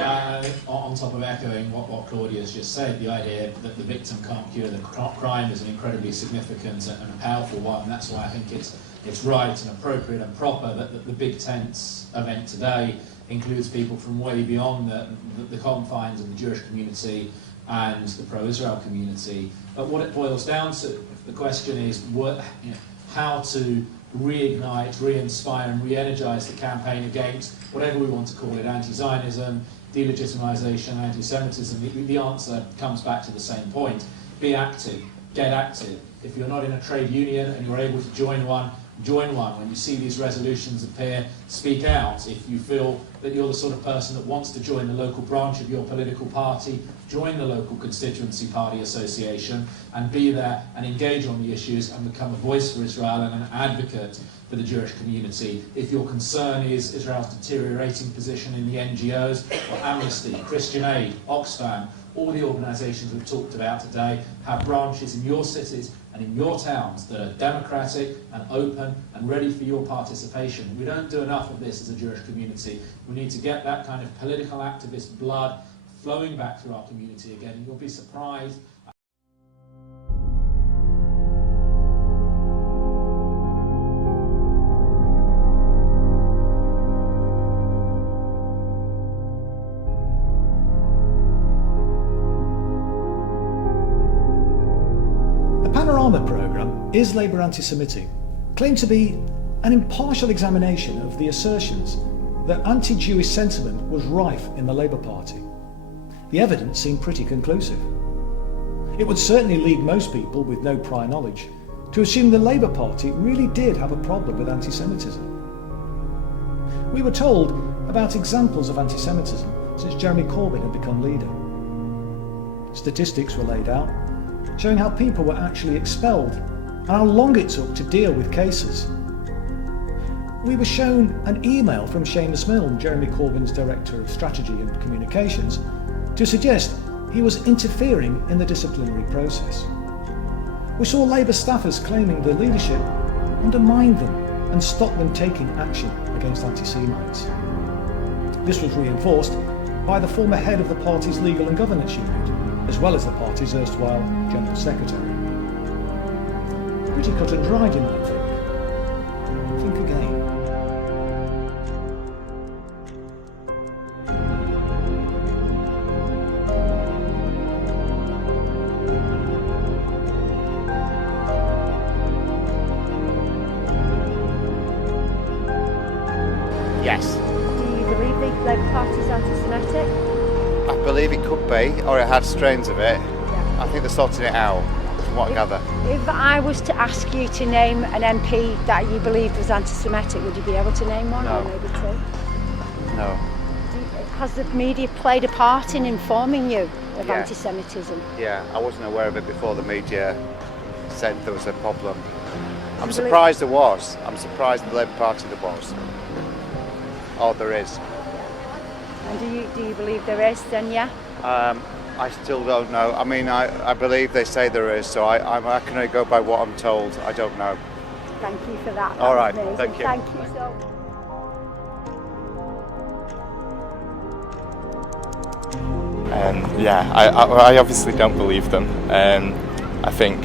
On top of echoing what Claudia's just said, the idea that the victim can't cure the crime is an incredibly significant and a powerful one. And that's why I think it's right and appropriate and proper that the Big Tents event today includes people from way beyond the confines of the Jewish community and the pro-Israel community. But what it boils down to, the question is how to reignite, re-inspire and re-energise the campaign against whatever we want to call it, anti-Zionism, delegitimization, anti-Semitism. The answer comes back to the same point. Be active, get active. If you're not in a trade union and you're able to join one, join one. When you see these resolutions appear, speak out. If you feel that you're the sort of person that wants to join the local branch of your political party, join the local constituency party association and be there and engage on the issues and become a voice for Israel and an advocate for the Jewish community. If your concern is Israel's deteriorating position in the NGOs, or Amnesty, Christian Aid, Oxfam, all the organisations we've talked about today have branches in your cities and in your towns that are democratic and open and ready for your participation. We don't do enough of this as a Jewish community. We need to get that kind of political activist blood flowing back through our community again, and you'll be surprised. The Panorama programme is Labour Anti-Semitic, claimed to be an impartial examination of the assertions that anti-Jewish sentiment was rife in the Labour Party. The evidence seemed pretty conclusive. It would certainly lead most people with no prior knowledge to assume the Labour Party really did have a problem with anti-Semitism. We were told about examples of anti-Semitism since Jeremy Corbyn had become leader. Statistics were laid out, showing how people were actually expelled and how long it took to deal with cases. We were shown an email from Seamus Milne, Jeremy Corbyn's Director of Strategy and Communications, to suggest he was interfering in the disciplinary process. We saw Labour staffers claiming the leadership undermined them and stopped them taking action against anti-Semites. This was reinforced by the former head of the party's legal and governance unit, as well as the party's erstwhile General Secretary. Pretty cut and dried, you might think. Think again. Yes. Do you believe the Labour Party is anti-Semitic? I believe it could be, or it had strains of it. Yeah. I think they're sorting it out, from what I gather. If I was to ask you to name an MP that you believed was anti-Semitic, would you be able to name one, No. or maybe two? No. Has the media played a part in informing you of Yeah. anti-Semitism? Yeah, I wasn't aware of it before the media said there was a problem. I'm believe- surprised there was. I'm surprised the Labour Party there was. Oh, there is. And do you believe there is then, yeah? I still don't know. I mean, I believe they say there is, so I can only go by what I'm told. I don't know. Thank you for that. All That right, was amazing. thank you. Thank you so much. Yeah, I obviously don't believe them. I think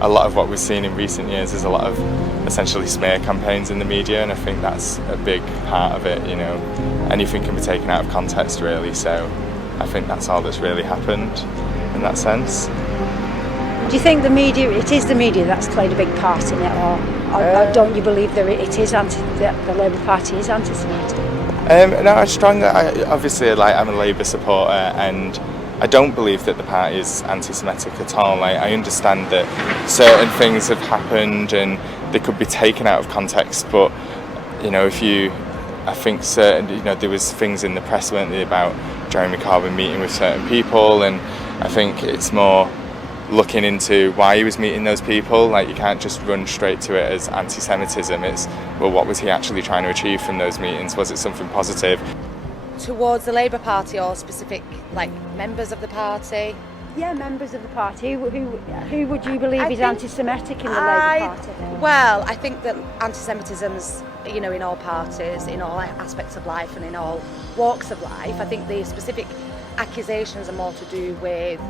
a lot of what we've seen in recent years is a lot of essentially smear campaigns in the media, and I think that's a big part of it. You know, anything can be taken out of context, really. So I think that's all that's really happened in that sense. Do you think it is the media that's played a big part in it, or don't you believe that the Labour Party is anti-Semitic? No, obviously, I'm a Labour supporter, and I don't believe that the party is anti-Semitic at all. I understand that certain things have happened and they could be taken out of context, but I think there was things in the press, weren't there, about Jeremy Corbyn meeting with certain people, and I think it's more looking into why he was meeting those people. You can't just run straight to it as anti-Semitism. It's, well, what was he actually trying to achieve from those meetings? Was it something positive? Towards the Labour Party or specific members of the party? Yeah, members of the party. Who would you believe is anti-Semitic in the Labour Party? Well, I think that anti-Semitism's you know, in all parties, in all aspects of life and in all walks of life. I think the specific accusations are more to do with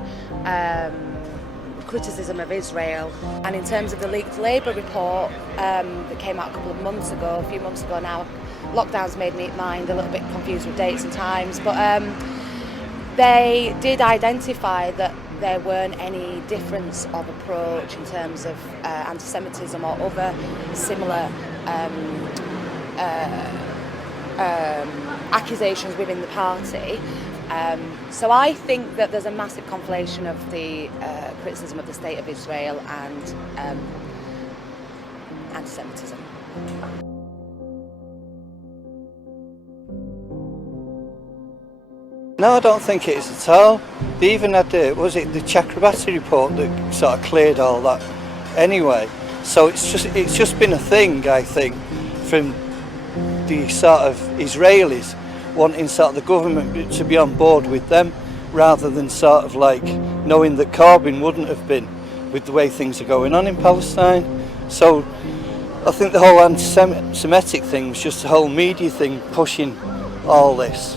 criticism of Israel. And in terms of the leaked Labour report that came out a few months ago now, lockdowns made me mind a little bit confused with dates and times, but they did identify that there weren't any difference of approach in terms of anti-Semitism or other similar accusations within the party. So I think that there's a massive conflation of the criticism of the state of Israel and anti-Semitism. No, I don't think it is at all. They even had the Chakrabarti report that sort of cleared all that anyway. So it's just been a thing, I think, from the sort of Israelis wanting sort of the government to be on board with them, rather than sort of like knowing that Corbyn wouldn't have been with the way things are going on in Palestine. So I think the whole anti-Semitic thing was just a whole media thing pushing all this.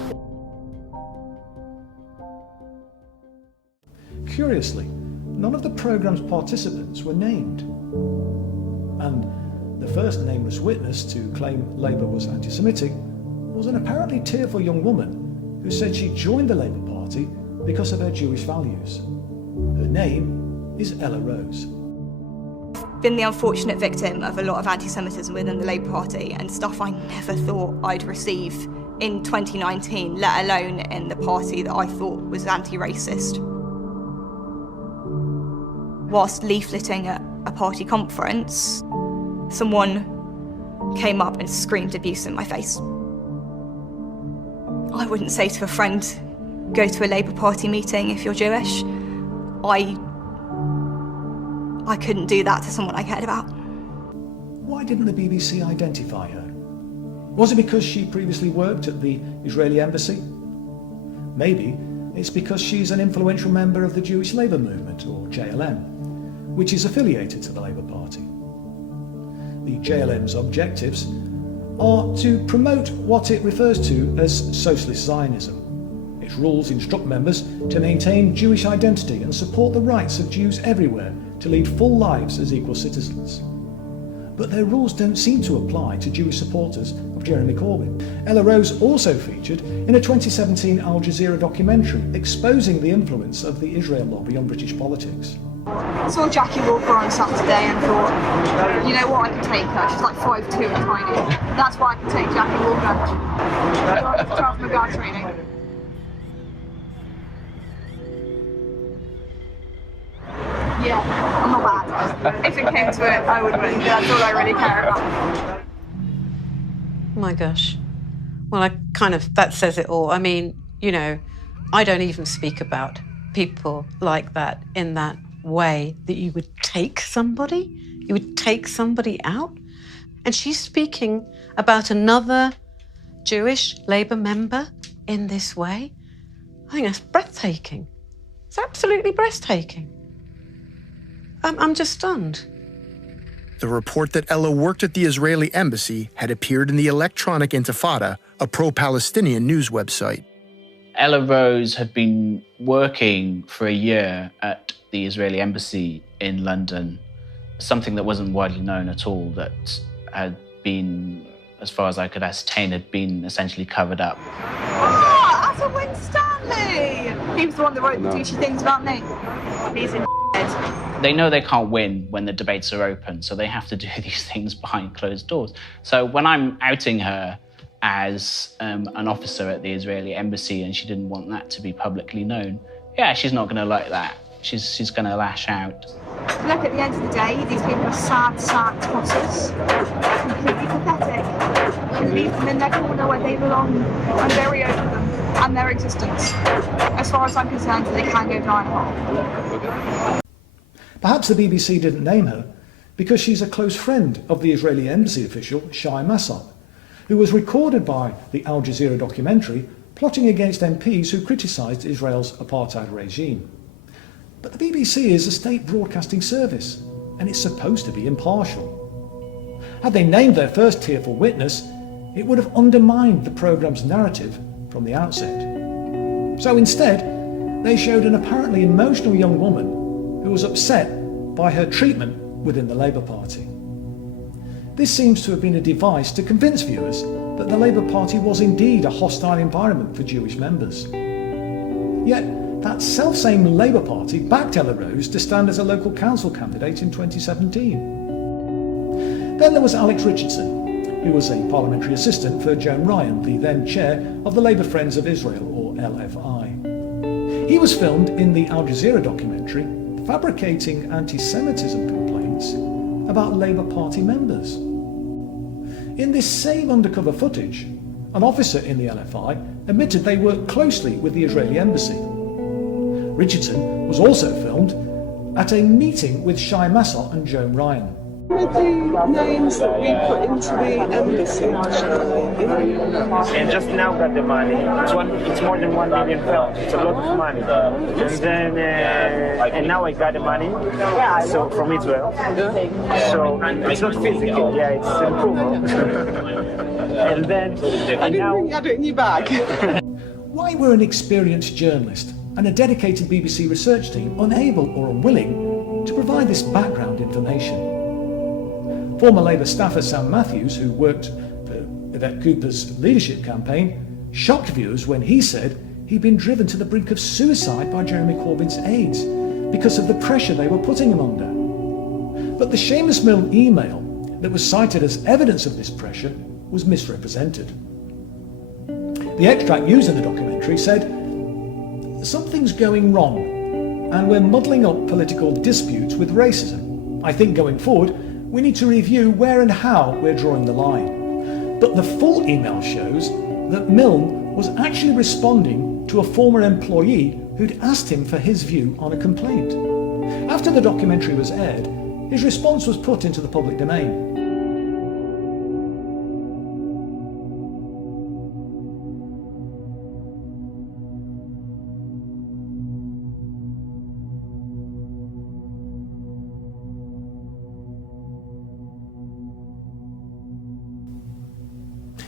Curiously, none of the programme's participants were named. And the first nameless witness to claim Labour was anti-Semitic was an apparently tearful young woman who said she joined the Labour Party because of her Jewish values. Her name is Ella Rose. Been the unfortunate victim of a lot of anti-Semitism within the Labour Party, and stuff I never thought I'd receive in 2019, let alone in the party that I thought was anti-racist. Whilst leafleting at a party conference, someone came up and screamed abuse in my face. I wouldn't say to a friend, go to a Labour Party meeting if you're Jewish. I couldn't do that to someone I cared about. Why didn't the BBC identify her? Was it because she previously worked at the Israeli embassy? Maybe it's because she's an influential member of the Jewish Labour Movement, or JLM, which is affiliated to the Labour Party. The JLM's objectives are to promote what it refers to as socialist Zionism. Its rules instruct members to maintain Jewish identity and support the rights of Jews everywhere to lead full lives as equal citizens. But their rules don't seem to apply to Jewish supporters of Jeremy Corbyn. Ella Rose also featured in a 2017 Al Jazeera documentary exposing the influence of the Israel lobby on British politics. I saw Jackie Walker on Saturday and thought, you know what, I can take her. She's like 5'2" and tiny. That's why I can take Jackie Walker. Charles McGrath training. Yeah, I'm not bad. If it came to it, I would win. That's all I really care about. My gosh. Well, that says it all. I mean, you know, I don't even speak about people like that in that way, that you would take somebody out. And she's speaking about another Jewish Labour member in this way. I think that's breathtaking. It's absolutely breathtaking. I'm just stunned. The report that Ella worked at the Israeli embassy had appeared in the Electronic Intifada, a pro-Palestinian news website. Ella Rose had been working for a year at the Israeli embassy in London, something that wasn't widely known at all, that had been, as far as I could ascertain, had been essentially covered up. Ah, Asa Winstanley! He was the one that wrote the douchey things about me. He's in bed. They know they can't win when the debates are open, so they have to do these things behind closed doors. So when I'm outing her as an officer at the Israeli embassy and she didn't want that to be publicly known, yeah, she's not going to like that. She's going to lash out. Look, at the end of the day, these people are sad tossers. Completely pathetic. You leave them in their corner where they belong and bury over them and their existence. As far as I'm concerned, they can go down a hole. Perhaps the BBC didn't name her because she's a close friend of the Israeli embassy official Shai Massad, who was recorded by the Al Jazeera documentary plotting against MPs who criticised Israel's apartheid regime. But the BBC is a state broadcasting service, and it's supposed to be impartial. Had they named their first tearful witness, it would have undermined the programme's narrative from the outset. So instead, they showed an apparently emotional young woman who was upset by her treatment within the Labour Party. This seems to have been a device to convince viewers that the Labour Party was indeed a hostile environment for Jewish members. Yet, that self-same Labour Party backed Ella Rose to stand as a local council candidate in 2017. Then there was Alex Richardson, who was a parliamentary assistant for Joan Ryan, the then chair of the Labour Friends of Israel, or LFI. He was filmed in the Al Jazeera documentary fabricating anti-Semitism complaints about Labour Party members. In this same undercover footage, an officer in the LFI admitted they worked closely with the Israeli embassy. Richardson was also filmed at a meeting with Shai Massot and Joan Ryan. What are the names that we put into the embassy? And just now got the money. It's more than 1 million pounds. It's a lot of money. And then, and now I got the money. So from Israel. So it's not physical. Yeah, it's improvement. And then, I didn't think you had it in your bag. Why were an experienced journalist and a dedicated BBC research team unable or unwilling to provide this background information? Former Labour staffer Sam Matthews, who worked for Yvette Cooper's leadership campaign, shocked viewers when he said he'd been driven to the brink of suicide by Jeremy Corbyn's aides because of the pressure they were putting him under. But the Seamus Milne email that was cited as evidence of this pressure was misrepresented. The extract used in the documentary said, "Something's going wrong, and we're muddling up political disputes with racism. I think going forward, we need to review where and how we're drawing the line." But the full email shows that Milne was actually responding to a former employee who'd asked him for his view on a complaint. After the documentary was aired, his response was put into the public domain.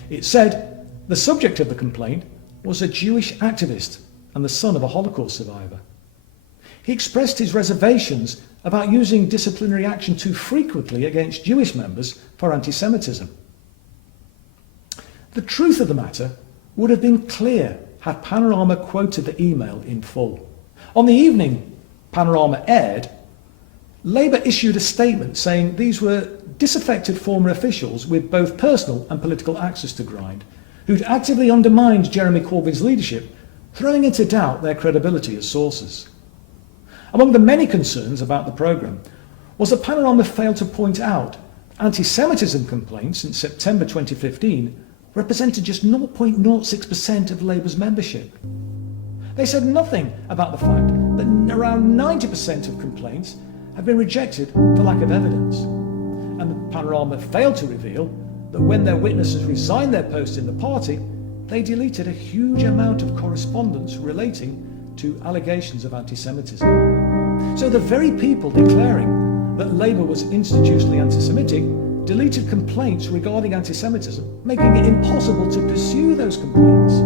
It said the subject of the complaint was a Jewish activist and the son of a Holocaust survivor. He expressed his reservations about using disciplinary action too frequently against Jewish members for anti-Semitism. The truth of the matter would have been clear had Panorama quoted the email in full. On the evening Panorama aired, Labour issued a statement saying these were disaffected former officials with both personal and political axes to grind, who'd actively undermined Jeremy Corbyn's leadership, throwing into doubt their credibility as sources. Among the many concerns about the programme was that Panorama failed to point out anti-Semitism complaints since September 2015 represented just 0.06% of Labour's membership. They said nothing about the fact that around 90% of complaints had been rejected for lack of evidence. And the Panorama failed to reveal that when their witnesses resigned their posts in the party, they deleted a huge amount of correspondence relating to allegations of anti-Semitism. So the very people declaring that Labour was institutionally anti-Semitic deleted complaints regarding anti-Semitism, making it impossible to pursue those complaints.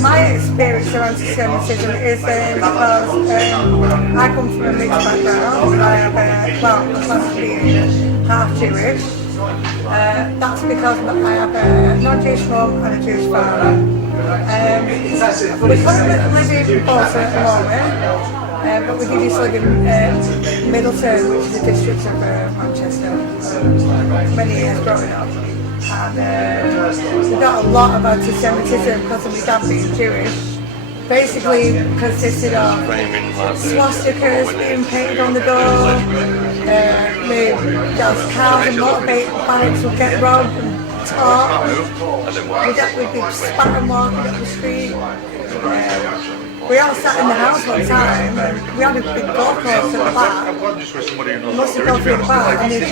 My experience of anti-Semitism is because I come from a mixed background. I have I'm classically half Jewish. That's because I have a non-Jewish mum and a Jewish father. We currently live in Bolton at the moment, but we did used to live in Middleton, which is a district of Manchester, many years growing up. And we got a lot of anti-Semitism because of my dad being Jewish. Basically consisted of swastikas being painted on the door, my dad's cars and motorbike bikes would get robbed and taught. My dad would be spatting walking up the street. We all sat in the house one time and we had a big golf course at the back. Must have gone through the back and they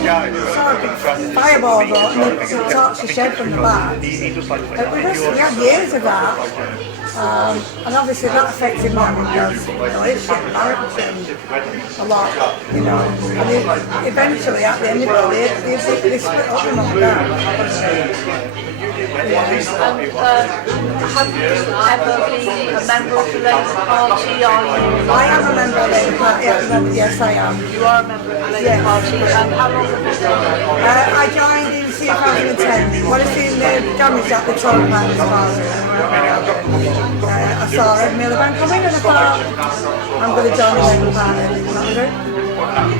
saw a big fireball go up and they torched the shed from the back. We had years of that. And obviously that affected my relationship, marriage a lot, you know. And eventually at the end of it, they split up and all that. Have you ever been a member of the Labour Party? Are you? I am a member of the Labour Party, yes I am. You are a member of the Labour Party, and how long have you done? I joined in 2010. When I seen the damage that the Tory party was causing, I saw Ed Miliband coming and I thought, I'm going to join the Labour Party. And that was it.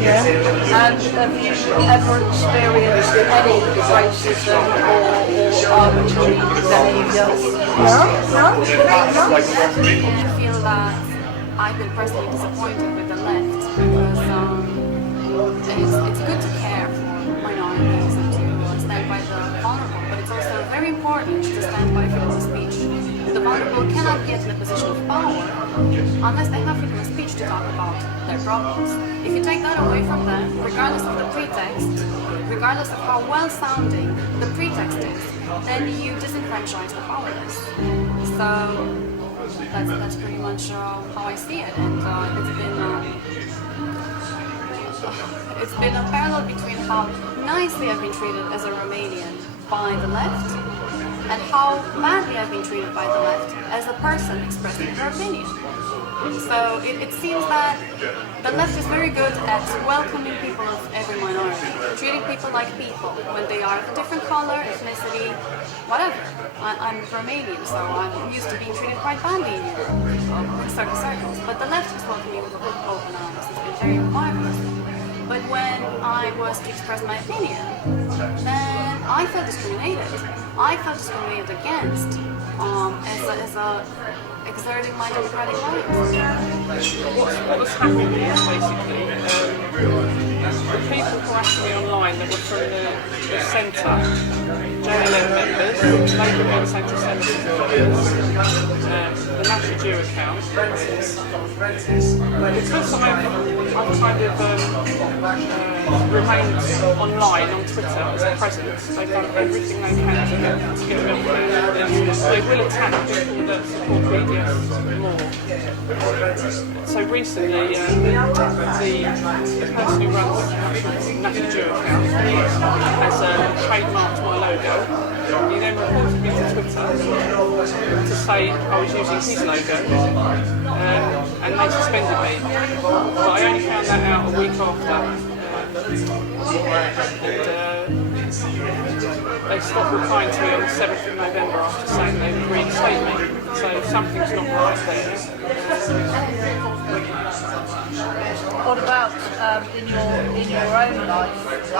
Yeah. And have you ever experienced any racism or arbitrary behaviour? No. I feel that I've been personally disappointed with the left because it's good to care for minorities and to stand by the vulnerable, but it's also very important to stand by freedom of speech. The vulnerable cannot get in a position of power unless they have freedom of speech to talk about their problems. If you take that away from them, regardless of the pretext, regardless of how well-sounding the pretext is, then you disenfranchise the powerless. So that's pretty much how I see it, and it's been a parallel between how nicely I've been treated as a Romanian by the left and how badly I've been treated by the left as a person expressing her opinion. So it seems that the left is very good at welcoming people of every minority, treating people like people when they are of a different color, ethnicity, whatever. I'm Romanian, so I'm used to being treated quite badly in certain circles. But the left has welcomed me with open arms. It's been very marvelous. But when I was to express my opinion, then I felt discriminated. I felt discriminated against as a exerting my democratic rights. What's happened is basically the people who are actually online that were from the centre, JLM members, Labour against anti-Semitism, the National Jew account, because I've kind of remained online on Twitter as a presence, they've done everything they can to get me off there. They will attack people that support media more. So recently, the person who runs the National Jew account has trademarked my logo. He then reported me to Twitter to say I was using his logo, and they suspended me. But I only found that out a week after. They stopped replying to me on the 7th of November after saying they would reinstate me. So something's not right there. What about in your own life?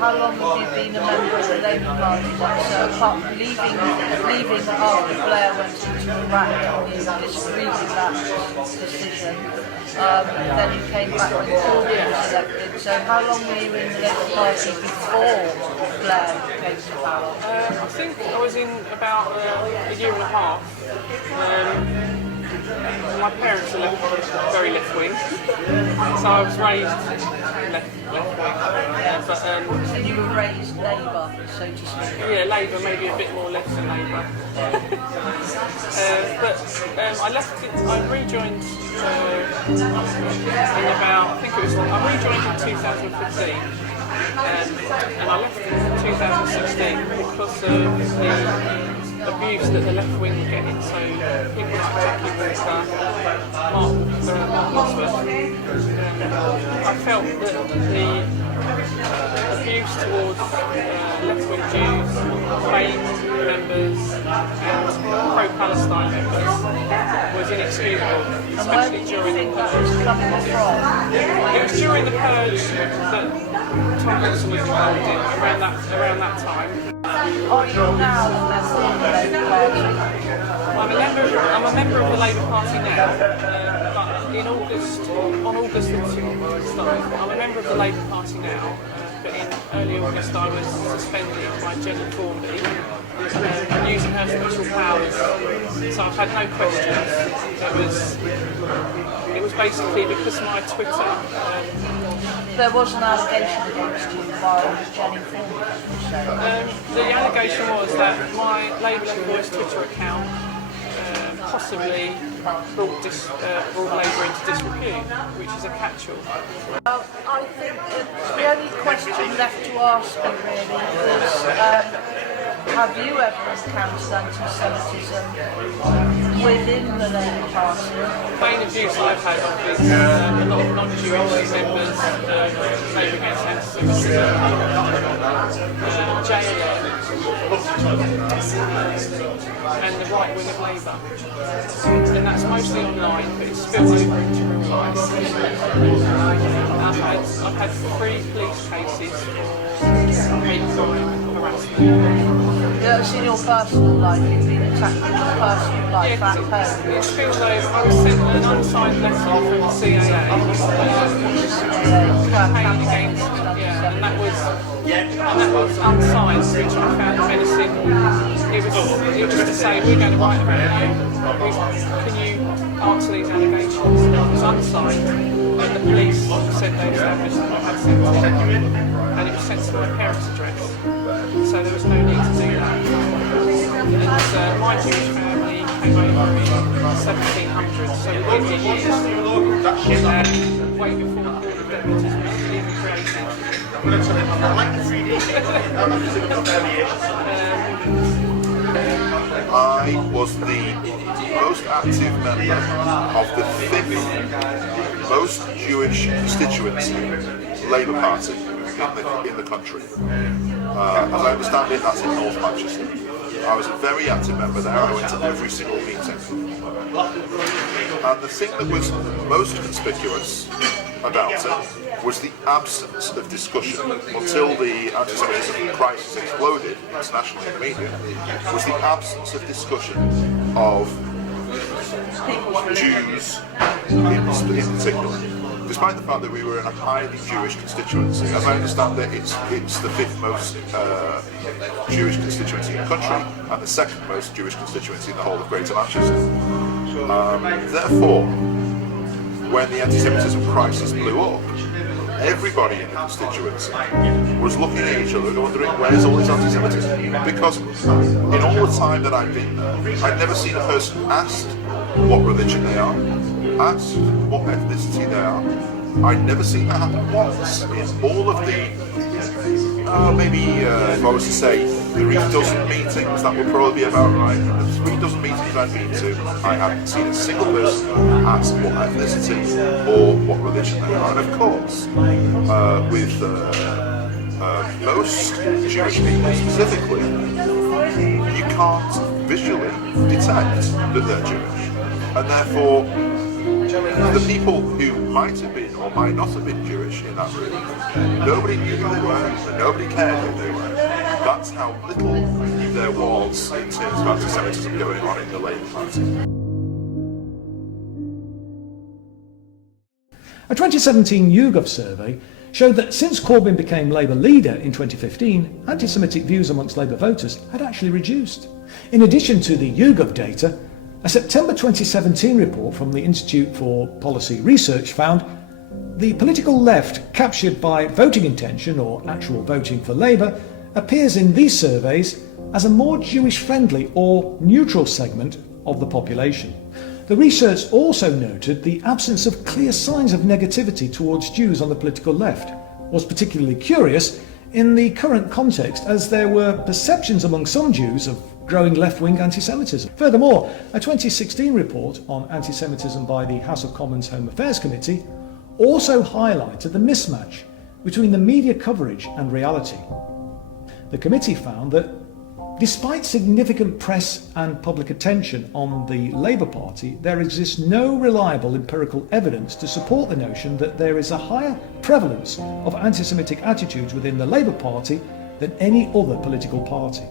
How long have you been a member of the Labour Party? So apart from leaving after Blair went into Iraq, you disagreed with that decision. Then you came back when Corbyn was elected. So how long were you in the Labour Party before Blair came to power? I think I was in about a year and a half. My parents are very left-wing, so I was raised left-wing. So you were raised Labour, so to speak? Yeah, Labour, maybe a bit more left than Labour. But I rejoined I rejoined in 2015. And I left in 2016 because of the abuse that the left wing were getting. So people particularly Mark Bosworth, I felt that the abuse towards left-wing Jews, Faith members and pro-Palestine members was inexcusable, especially during the purge. It was during the purge that Tom Wilson was involved in around that time. Are you now a member of the Labour Party? I'm a member of the Labour Party now, but on August the 2nd, I'm a member of the Labour Party now, but in early August I was suspended by Jenny Formby, using her special powers. So I've had no questions. It was basically because my Twitter. There was an allegation against you by Jenny Formby. The allegation was that my Labour Left Voice Twitter account possibly brought Labour into disrepute, which is a catch-all. I think the only question left to ask you really is, have you ever encountered anti-Semitism within the Labour Party? The main abuse I've had of is a lot of non-Jewish members Labour against anti-Semitism, JLM, and the right wing of Labour. And that's mostly online, but it's spilled over into real life. I've had 3 police cases for hate crime and harassment. Yeah, it's in your personal life, you've been attacked in your personal life at home. It spills over. I was sent an unsigned letter from the CIA campaigning against, and that was unsigned, which I found menacing. It was to say, we're going to write about you. Can you answer these allegations? It was unsigned, and the police said they established that I had sent it, and it was sent to my parents' address, so there was no need to do that. And my Jewish family came over in 1700, so within the years, way before all the deputies were even created. I was the most active member of the 5th most Jewish constituency Labour Party in the country. As I understand it, that's in North Manchester. I was a very active member there. I went to every single meeting. And the thing that was most conspicuous about it was the absence of discussion until the anti-Semitism crisis exploded internationally in the media, was the absence of discussion of Jews in particular. Despite the fact that we were in a highly Jewish constituency, as I understand it, it's the 5th most Jewish constituency in the country and the 2nd most Jewish constituency in the whole of Greater Manchester. Therefore, when the anti-Semitism crisis blew up, everybody in the constituency was looking at each other and wondering, where's all this anti-Semitism? Because in all the time that I've been there, I've never seen a person asked what religion they are, asked what ethnicity they are. I'd never seen that happen once in all of the, maybe if I was to say 3 dozen meetings, that would probably be about right. The 3 dozen meetings I've been to, I haven't seen a single person ask what ethnicity or what religion they are. And of course, with most Jewish people specifically, you can't visually detect that they're Jewish. And therefore, the people who might have been or might not have been Jewish in that room, nobody knew who they were, and nobody cared who they were. That's how little there was in terms of anti-Semitism going on in the Labour Party. A 2017 YouGov survey showed that since Corbyn became Labour leader in 2015, anti-Semitic views amongst Labour voters had actually reduced. In addition to the YouGov data, a September 2017 report from the Institute for Policy Research found the political left captured by voting intention or actual voting for Labour appears in these surveys as a more Jewish-friendly or neutral segment of the population. The research also noted the absence of clear signs of negativity towards Jews on the political left was particularly curious in the current context, as there were perceptions among some Jews of growing left-wing anti-Semitism. Furthermore, a 2016 report on anti-Semitism by the House of Commons Home Affairs Committee also highlighted the mismatch between the media coverage and reality. The committee found that despite significant press and public attention on the Labour Party, there exists no reliable empirical evidence to support the notion that there is a higher prevalence of anti-Semitic attitudes within the Labour Party than any other political party.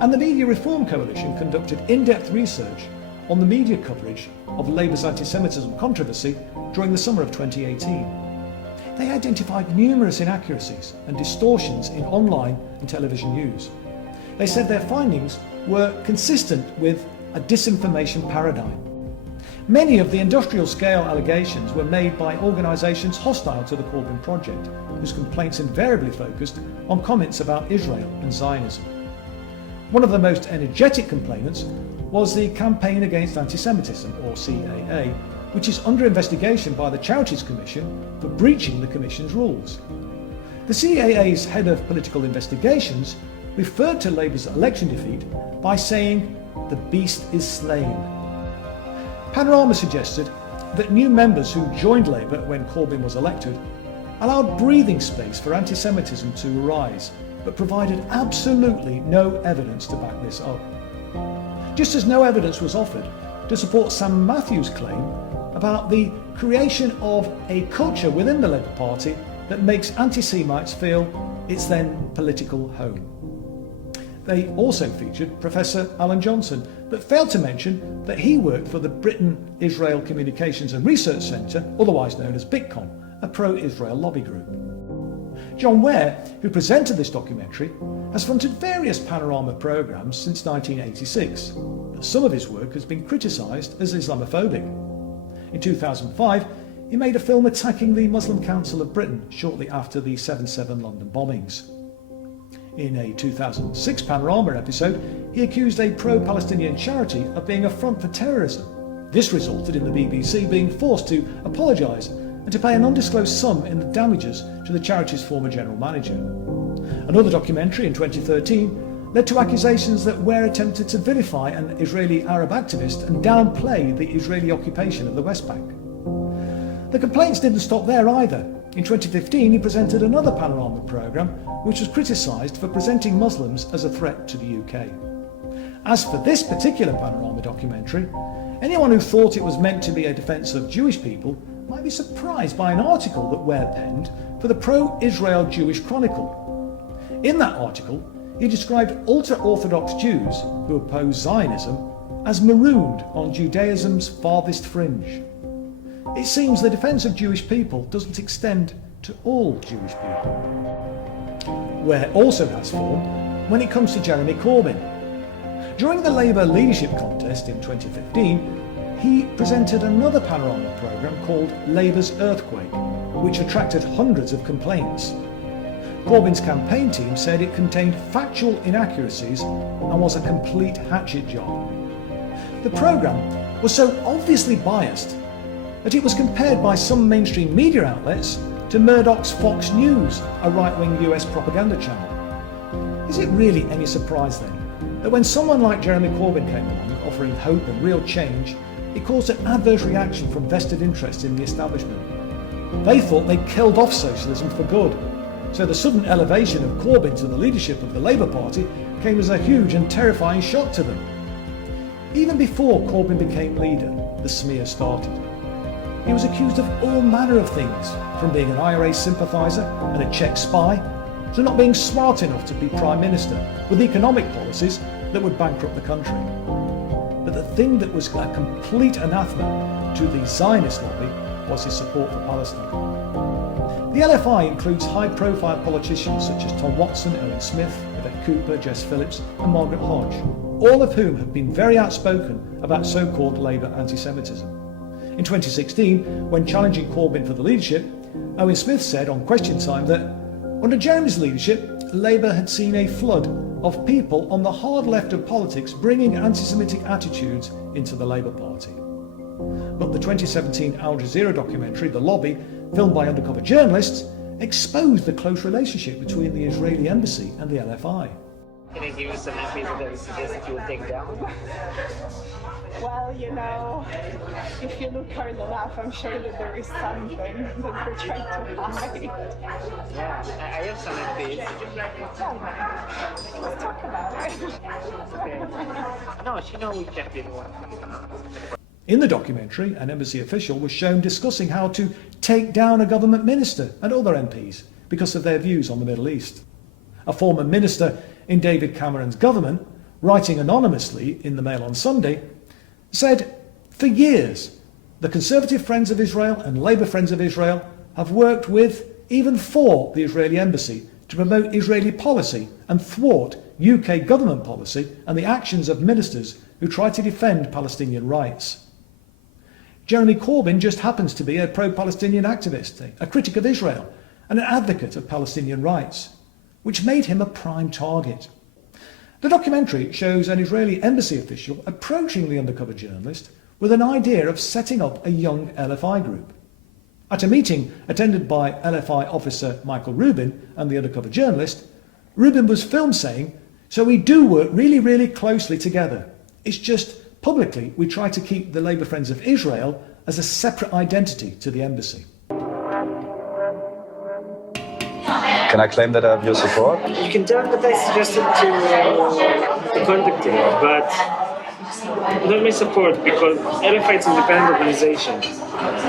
And the Media Reform Coalition conducted in-depth research on the media coverage of Labour's anti-Semitism controversy during the summer of 2018. they identified numerous inaccuracies and distortions in online and television news. They said their findings were consistent with a disinformation paradigm. Many of the industrial-scale allegations were made by organisations hostile to the Corbyn project, whose complaints invariably focused on comments about Israel and Zionism. One of the most energetic complainants was the Campaign Against Anti-Semitism, or CAA, which is under investigation by the Charities Commission for breaching the Commission's rules. The CAA's head of political investigations referred to Labour's election defeat by saying, "The beast is slain." Panorama suggested that new members who joined Labour when Corbyn was elected allowed breathing space for anti-Semitism to arise, but provided absolutely no evidence to back this up. Just as no evidence was offered to support Sam Matthews' claim about the creation of a culture within the Labour Party that makes anti-Semites feel it's their political home. They also featured Professor Alan Johnson, but failed to mention that he worked for the Britain-Israel Communications and Research Centre, otherwise known as BITCOM, a pro-Israel lobby group. John Ware, who presented this documentary, has fronted various Panorama programmes since 1986, but some of his work has been criticised as Islamophobic. In 2005, he made a film attacking the Muslim Council of Britain shortly after the 7/7 London bombings. In a 2006 Panorama episode, he accused a pro-Palestinian charity of being a front for terrorism. This resulted in the BBC being forced to apologise and to pay an undisclosed sum in the damages to the charity's former general manager. Another documentary in 2013 led to accusations that Ware attempted to vilify an Israeli Arab activist and downplay the Israeli occupation of the West Bank. The complaints didn't stop there either. In 2015, he presented another Panorama programme which was criticised for presenting Muslims as a threat to the UK. As for this particular Panorama documentary, anyone who thought it was meant to be a defence of Jewish people might be surprised by an article that Ware penned for the Pro-Israel Jewish Chronicle. In that article, he described ultra-orthodox Jews who oppose Zionism as marooned on Judaism's farthest fringe. It seems the defence of Jewish people doesn't extend to all Jewish people. Ware also has form when it comes to Jeremy Corbyn. During the Labour leadership contest in 2015, he presented another Panorama programme called Labour's Earthquake, which attracted hundreds of complaints. Corbyn's campaign team said it contained factual inaccuracies and was a complete hatchet job. The programme was so obviously biased that it was compared by some mainstream media outlets to Murdoch's Fox News, a right-wing US propaganda channel. Is it really any surprise then that when someone like Jeremy Corbyn came along offering hope and real change, it caused an adverse reaction from vested interests in the establishment? They thought they killed off socialism for good, so the sudden elevation of Corbyn to the leadership of the Labour Party came as a huge and terrifying shock to them. Even before Corbyn became leader, the smear started. He was accused of all manner of things, from being an IRA sympathiser and a Czech spy, to not being smart enough to be Prime Minister, with economic policies that would bankrupt the country. But the thing that was a complete anathema to the Zionist lobby was his support for Palestine. The LFI includes high-profile politicians such as Tom Watson, Owen Smith, Yvette Cooper, Jess Phillips and Margaret Hodge, all of whom have been very outspoken about so-called Labour anti-Semitism. In 2016, when challenging Corbyn for the leadership, Owen Smith said on Question Time that under Jeremy's leadership, Labour had seen a flood of people on the hard left of politics bringing anti-Semitic attitudes into the Labour Party. But the 2017 Al Jazeera documentary, The Lobby, filmed by undercover journalists, exposed the close relationship between the Israeli embassy and the LFI. Can I give you some MPs that you suggest that you would take down? Well, you know, if you look hard enough, I'm sure that there is something that we're trying to hide. Yeah, I have some MPs. Let's talk about it. Okay. No, she knows we kept it one. In the documentary, an embassy official was shown discussing how to take down a government minister and other MPs because of their views on the Middle East. A former minister in David Cameron's government, writing anonymously in the Mail on Sunday, said, "For years, the Conservative Friends of Israel and Labour Friends of Israel have worked with even for the Israeli embassy to promote Israeli policy and thwart UK government policy and the actions of ministers who try to defend Palestinian rights. Jeremy Corbyn just happens to be a pro-Palestinian activist, a critic of Israel, and an advocate of Palestinian rights, which made him a prime target. The documentary shows an Israeli embassy official approaching the undercover journalist with an idea of setting up a young LFI group. At a meeting attended by LFI officer Michael Rubin and the undercover journalist, Rubin was filmed saying, "So we do work really, really closely together. It's just publicly we try to keep the Labour Friends of Israel as a separate identity to the embassy." Can I claim that I have your support? You can tell that I suggested to contact him, but not my support, because LFI is an independent organization.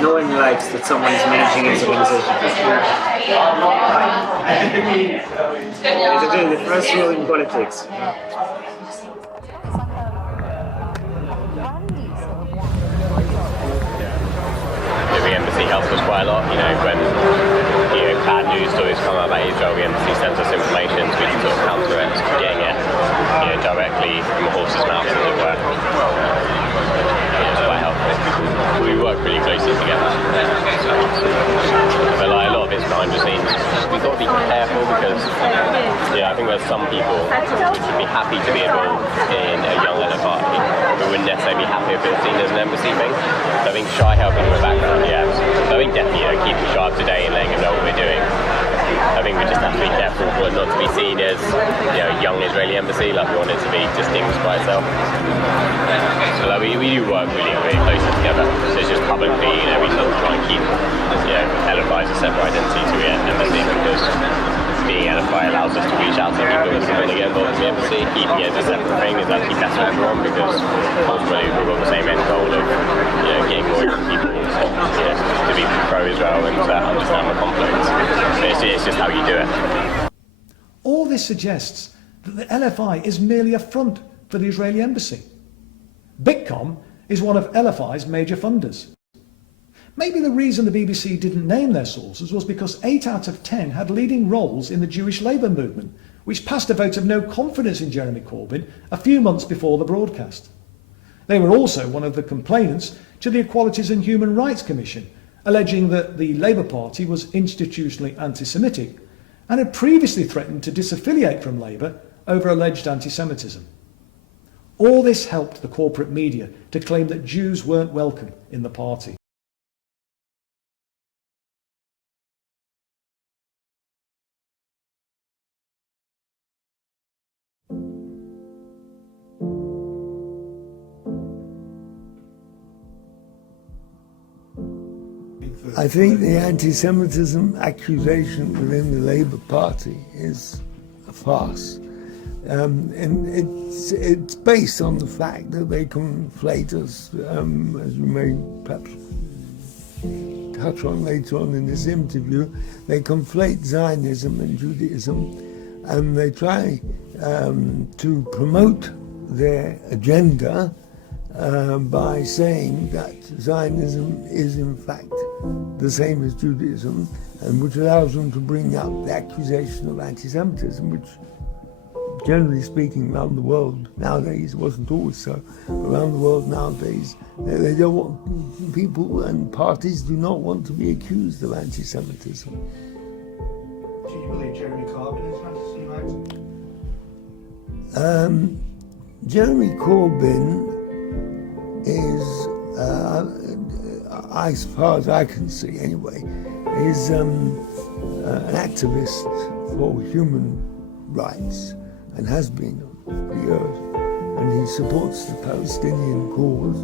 No one likes that someone is managing his organization. It's again the first rule in politics. The embassy helps us quite a lot, when bad news stories come out about Israel, the embassy sends us information so we can sort of counter it, getting it directly from the horse's mouth, as it were. It's quite helpful. We work really closely together. But a lot of it's behind the scenes. We've got to be careful because I think there's some people who would be happy to be involved in a young LFI who wouldn't necessarily be happy if it was seen as an embassy thing. So I think Shy helping with background, So I think definitely keeping Shy up to date and letting him know what we're doing. I think we just have to be careful for it not to be seen as a young Israeli embassy, like we want it to be distinguished by itself. So we do work really, really closely together. So it's just publicly, we sort of try and keep LFI as a separate identity to the embassy, because being LFI allows us to reach out to people who want to get involved in the embassy. Keeping it as a separate thing is actually better for everyone, because ultimately we've got the same end goal of getting more young people to be pro-Israel and to understand the conflict. So it's just how you do it. All this suggests that the LFI is merely a front for the Israeli embassy. Bitcom is one of LFI's major funders. Maybe the reason the BBC didn't name their sources was because 8 out of 10 had leading roles in the Jewish labour movement, which passed a vote of no confidence in Jeremy Corbyn a few months before the broadcast. They were also one of the complainants to the Equalities and Human Rights Commission, alleging that the Labour Party was institutionally anti-Semitic and had previously threatened to disaffiliate from Labour over alleged anti-Semitism. All this helped the corporate media to claim that Jews weren't welcome in the party. I think the anti-Semitism accusation within the Labour Party is a farce. And it's based on the fact that they conflate us, as you may perhaps touch on later on in this interview, they conflate Zionism and Judaism, and they try to promote their agenda by saying that Zionism is in fact the same as Judaism, and which allows them to bring up the accusation of anti-Semitism, which generally speaking around the world nowadays, wasn't always so, around the world nowadays, they don't want, people and parties do not want to be accused of anti-Semitism. Do you believe Jeremy Corbyn is anti-Semitic? Jeremy Corbyn is, as far as I can see anyway, is an activist for human rights and has been for years, and he supports the Palestinian cause,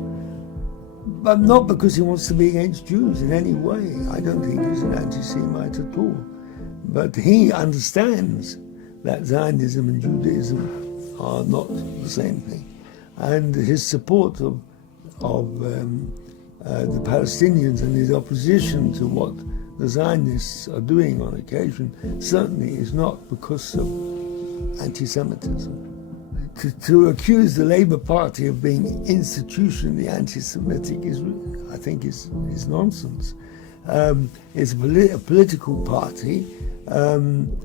but not because he wants to be against Jews in any way. I don't think he's an anti-Semite at all, but he understands that Zionism and Judaism are not the same thing, and his support of the Palestinians and his opposition to what the Zionists are doing on occasion certainly is not because of anti-Semitism. To accuse the Labour Party of being institutionally anti-Semitic is, I think, is nonsense. It's a political party, and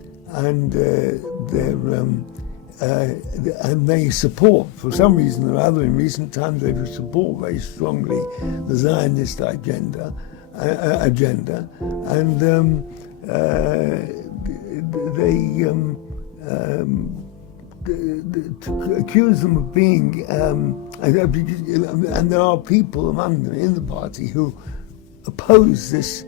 they support, for some reason or other, in recent times they support very strongly the Zionist agenda, and they to accuse them of being, and there are people among them in the party who oppose this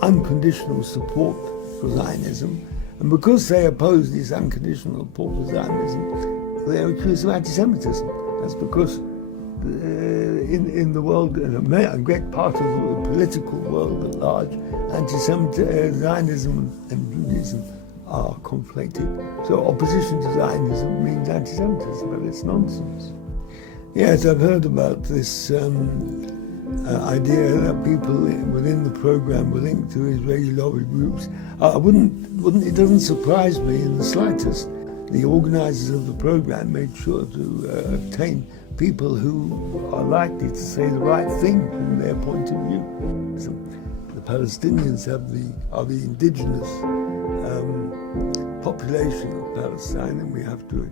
unconditional support for Zionism, and because they oppose this unconditional support for Zionism, they are accused of anti-Semitism. That's because in the world, in a great part of the political world at large, Zionism and Judaism are conflated. So opposition to Zionism means anti-Semitism, but it's nonsense. Yes, I've heard about this idea that people within the program were linked to Israeli lobby groups. It doesn't surprise me in the slightest. The organizers of the program made sure to obtain people who are likely to say the right thing from their point of view. So the Palestinians are the indigenous population of Palestine, and we have to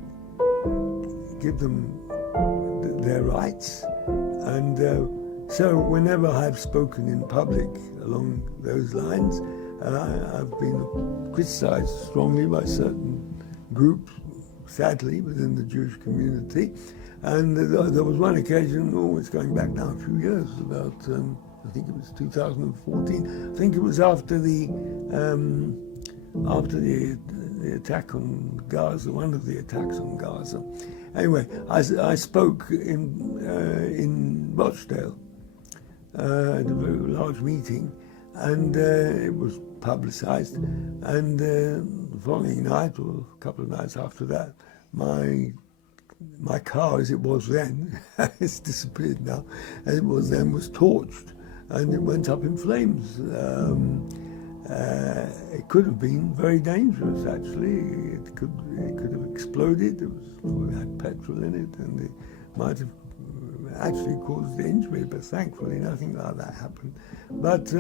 give them their rights. And so whenever I've spoken in public along those lines, I've been criticized strongly by certain groups, sadly, within the Jewish community. And there was one occasion, it's going back now a few years, about, I think it was 2014, I think it was after the attack on Gaza, one of the attacks on Gaza. Anyway, I spoke in Rochdale at a very large meeting, and it was publicized, and the following night, or a couple of nights after that, my car, as it was then, it's disappeared now, as it was then, was torched, and it went up in flames. It could have been very dangerous, actually. It could have exploded. It had petrol in it, and it might have actually caused the injury, but thankfully nothing like that happened. But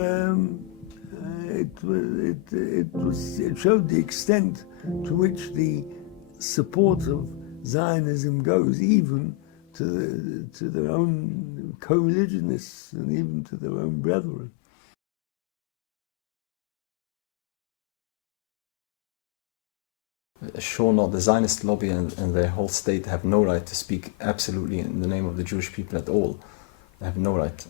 it showed the extent to which the support of Zionism goes, even to their own co-religionists and even to their own brethren. Sure not. The Zionist lobby and their whole state have no right to speak absolutely in the name of the Jewish people at all. They have no right.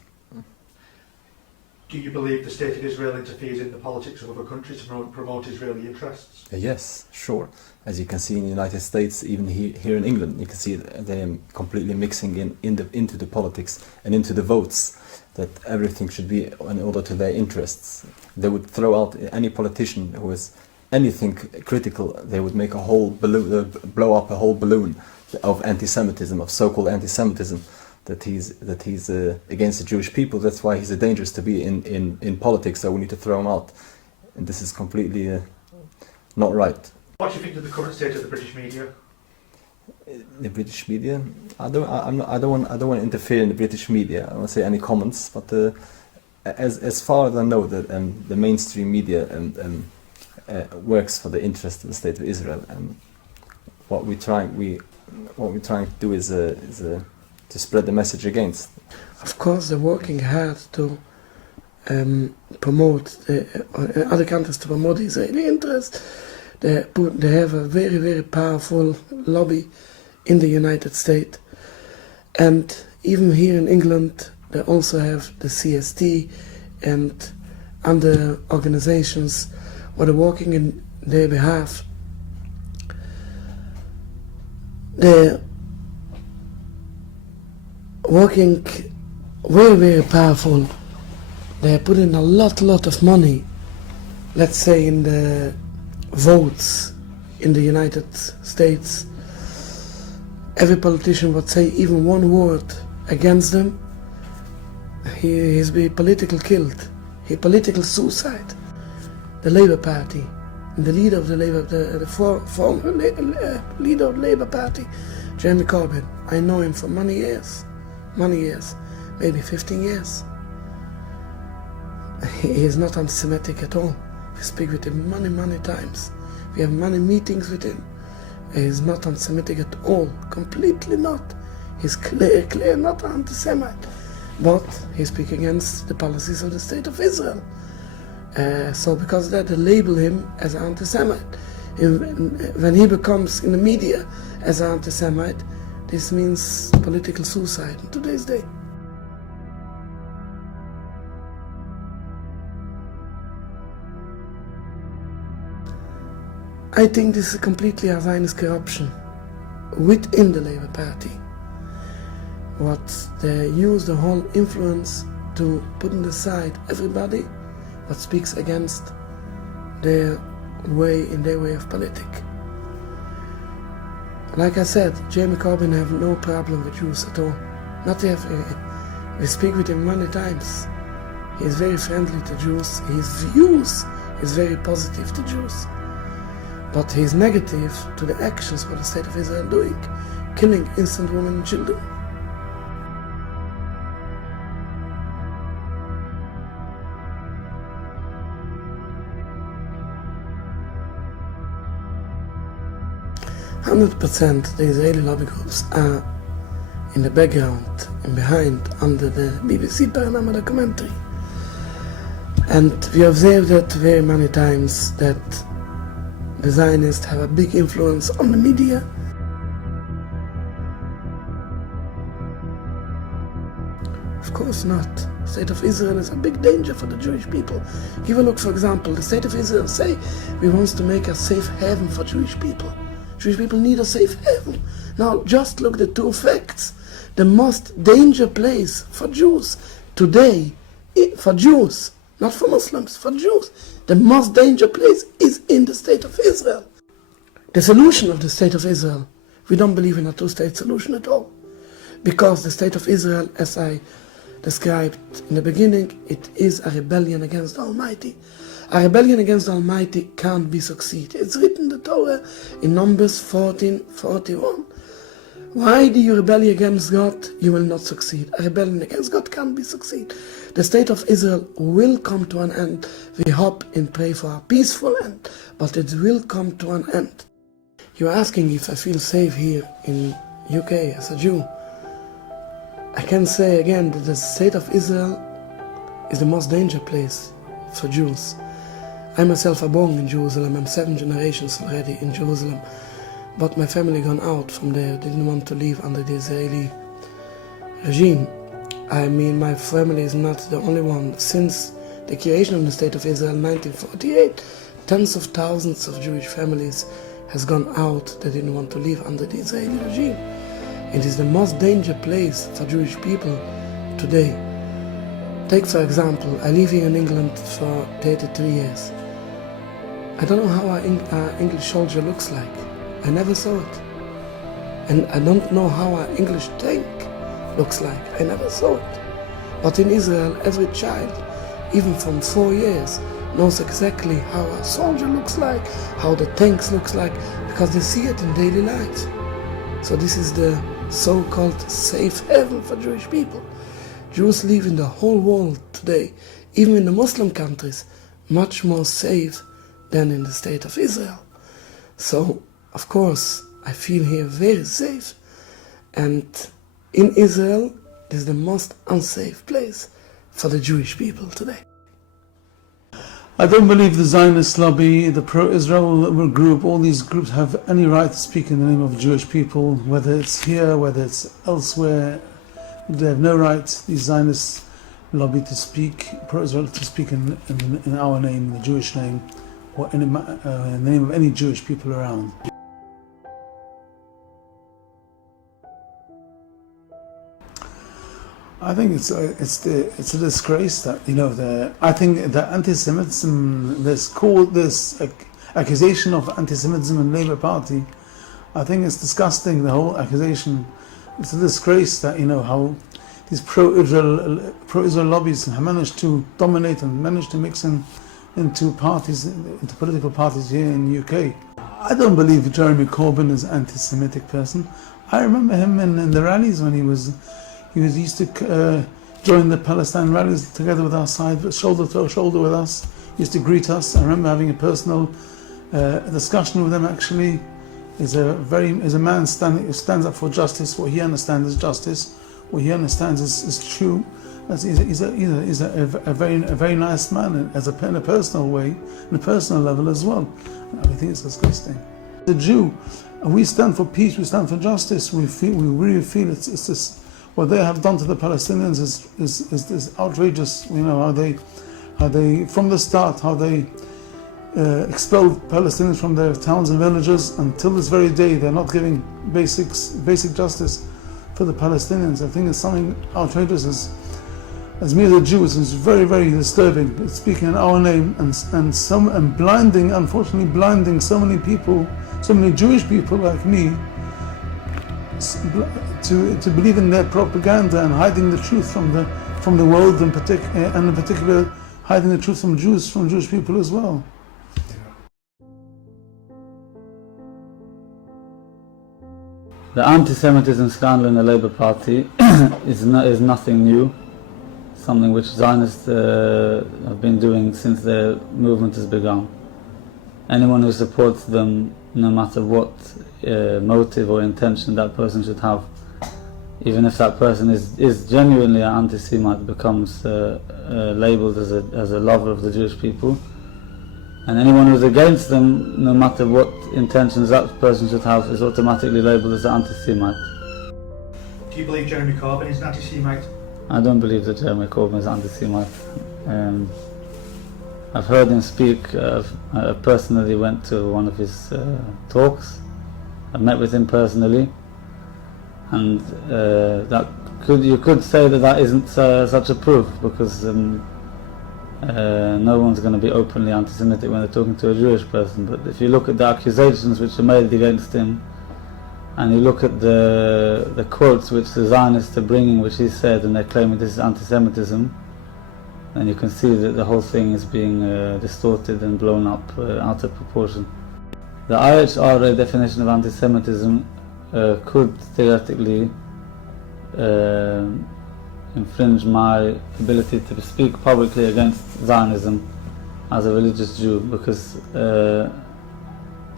Do you believe the state of Israel interferes in the politics of other countries to promote Israeli interests? Yes, sure. As you can see in the United States, even here in England, you can see they are completely mixing into the politics and into the votes, that everything should be in order to their interests. They would throw out any politician who is anything critical. They would make a whole balloon, blow up a whole balloon of anti-Semitism, of so-called anti-Semitism, that he's against the Jewish people. That's why he's dangerous to be in politics, so we need to throw him out. And this is completely not right. What do you think of the current state of the British media? The British media? I don't want to interfere in the British media. I don't want to say any comments, but as far as I know, that the mainstream media works for the interest of the state of Israel, and what we're trying to do is to spread the message against. Of course, they're working hard to promote other countries to promote the Israeli interest. They have a very, very powerful lobby in the United States, and even here in England, they also have the CST and other organizations who are working in their behalf. They're working very, very powerful. They put in a lot of money, let's say, in the votes in the United States. Every politician would say even one word against them, he's be political killed, he political suicide. The Labour Party, and the leader of the Labour, the former leader of the Labour Party, Jeremy Corbyn, I know him for many years, maybe 15 years. he is not anti-Semitic at all. We speak with him many times. We have many meetings with him. He is not anti-Semitic at all, completely not. He's clear not anti-Semite. But he speaks against the policies of the State of Israel. So because of that, they label him as an anti-Semite. When he becomes in the media as an anti-Semite, this means political suicide in today's day. I think this is completely a Zionist corruption within the Labour Party. What they use the whole influence to put on the side everybody that speaks against their way of politics. Like I said, Jeremy Corbyn have no problem with Jews at all. Not even. We speak with him many times. He is very friendly to Jews. His views is very positive to Jews. But he is negative to the actions what the State of Israel doing, killing innocent women and children. %, the Israeli lobby groups are in the background and behind under the BBC Panorama documentary. And we observed that very many times that the Zionists have a big influence on the media. Of course not. The State of Israel is a big danger for the Jewish people. Give a look, for example, the State of Israel say we want to make a safe haven for Jewish people. Jewish people need a safe haven. Now just look at the two facts. The most danger place for Jews today, for Jews, not for Muslims, for Jews, the most danger place is in the State of Israel. The solution of the State of Israel, we don't believe in a two-state solution at all. Because the State of Israel, as I described in the beginning, it is a rebellion against the Almighty. A rebellion against the Almighty can't be succeed. It's written in the Torah in Numbers 14:41. Why do you rebel against God? You will not succeed. A rebellion against God can't be succeed. The State of Israel will come to an end. We hope and pray for a peaceful end, but it will come to an end. You're asking if I feel safe here in UK as a Jew. I can say again that the State of Israel is the most dangerous place for Jews. I myself am born in Jerusalem. I'm 7 generations already in Jerusalem. But my family gone out from there, didn't want to leave under the Israeli regime. I mean, my family is not the only one. Since the creation of the State of Israel in 1948, tens of thousands of Jewish families has gone out. They didn't want to live under the Israeli regime. It is the most dangerous place for Jewish people today. Take, for example, I live here in England for 33 years. I don't know how an English soldier looks like. I never saw it. And I don't know how an English tank looks like. I never saw it. But in Israel, every child, even from 4 years, knows exactly how a soldier looks like, how the tanks looks like, because they see it in daily life. So this is the so-called safe haven for Jewish people. Jews live in the whole world today, even in the Muslim countries, much more safe than in the State of Israel. So, of course, I feel here very safe. And in Israel, it is the most unsafe place for the Jewish people today. I don't believe the Zionist lobby, the pro-Israel group, all these groups have any right to speak in the name of Jewish people, whether it's here, whether it's elsewhere. They have no right, the Zionist lobby, to speak, pro-Israel, to speak in our name, the Jewish name, or in the name of any Jewish people around. I think it's a disgrace that, you know, I think the anti-Semitism, this accusation of anti-Semitism in the Labour Party, I think it's disgusting, the whole accusation. It's a disgrace that, you know, how these pro-Israel lobbies have managed to dominate and managed to mix into political parties here in the UK. I don't believe Jeremy Corbyn is an anti-Semitic person. I remember him in the rallies when he used to join the Palestine rallies together with our side, shoulder to shoulder with us. He used to greet us. I remember having a personal discussion with him. Actually, is a man who stands up for justice. What he understands is justice. What he understands is true. He's a very nice man, in a personal way, on a personal level as well. I think it's disgusting. The Jew, we stand for peace. We stand for justice. We really feel it's this. What they have done to the Palestinians is outrageous. You know how they from the start expelled Palestinians from their towns and villages. Until this very day, they're not giving basic justice for the Palestinians. I think it's something outrageous. As me as a Jew, it's very, very disturbing. It's speaking in our name and blinding, unfortunately, blinding so many people, so many Jewish people like me, to believe in their propaganda and hiding the truth from the world, and in particular hiding the truth from Jewish people as well. The anti-Semitism scandal in the Labour Party is nothing new. Something which Zionists have been doing since their movement has begun. Anyone who supports them, no matter what motive or intention that person should have, even if that person is genuinely an anti-Semite, becomes labelled as a lover of the Jewish people. And anyone who's against them, no matter what intentions that person should have, is automatically labelled as an anti-Semite. Do you believe Jeremy Corbyn is an anti-Semite? I don't believe that Jeremy Corbyn is anti-Semite. I've heard him speak. I personally went to one of his talks. I met with him personally, and you could say that isn't such a proof, because no one's going to be openly anti-Semitic when they're talking to a Jewish person. But if you look at the accusations which are made against him, and you look at the quotes which the Zionists are bringing, which he said, and they're claiming this is anti-Semitism, then you can see that the whole thing is being distorted and blown up out of proportion. The IHRA definition of anti-Semitism could theoretically infringe my ability to speak publicly against Zionism as a religious Jew, because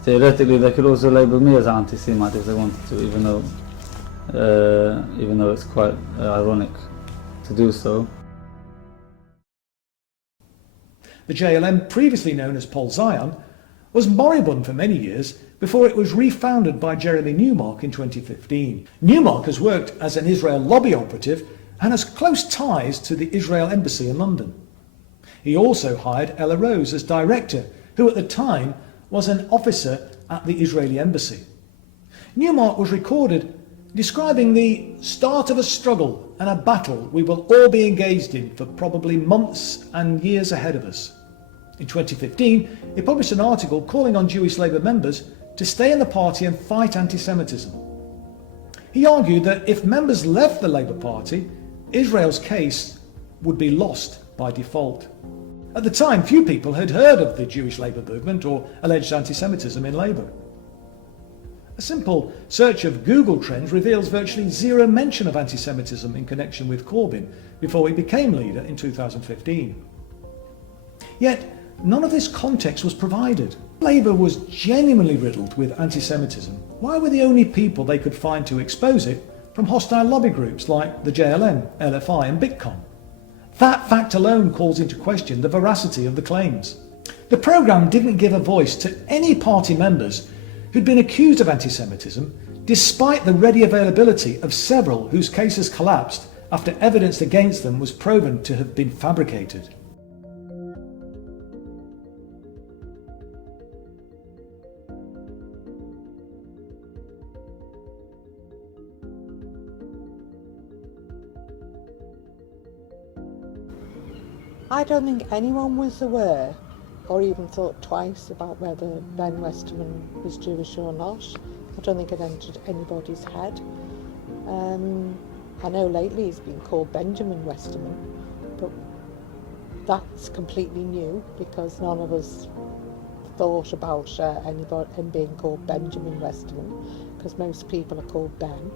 theoretically they could also label me as anti-Semite if they wanted to, even though it's quite ironic to do so. The JLM, previously known as Pol Zion, was moribund for many years before it was refounded by Jeremy Newmark in 2015. Newmark has worked as an Israel lobby operative and has close ties to the Israel Embassy in London. He also hired Ella Rose as director, who at the time was an officer at the Israeli Embassy. Newmark was recorded describing the start of a struggle and a battle we will all be engaged in for probably months and years ahead of us. In 2015, he published an article calling on Jewish Labour members to stay in the party and fight anti-Semitism. He argued that if members left the Labour Party, Israel's case would be lost by default. At the time, few people had heard of the Jewish Labour movement or alleged anti-Semitism in Labour. A simple search of Google Trends reveals virtually zero mention of anti-Semitism in connection with Corbyn before he became leader in 2015. Yet, none of this context was provided. Labour was genuinely riddled with anti-Semitism. Why were the only people they could find to expose it from hostile lobby groups like the JLM, LFI and Bitcom? That fact alone calls into question the veracity of the claims. The programme didn't give a voice to any party members who'd been accused of anti-Semitism, despite the ready availability of several whose cases collapsed after evidence against them was proven to have been fabricated. I don't think anyone was aware or even thought twice about whether Ben Westerman was Jewish or not. I don't think it entered anybody's head. I know lately he's been called Benjamin Westerman, but that's completely new because none of us thought about him being called Benjamin Westerman, because most people are called Ben.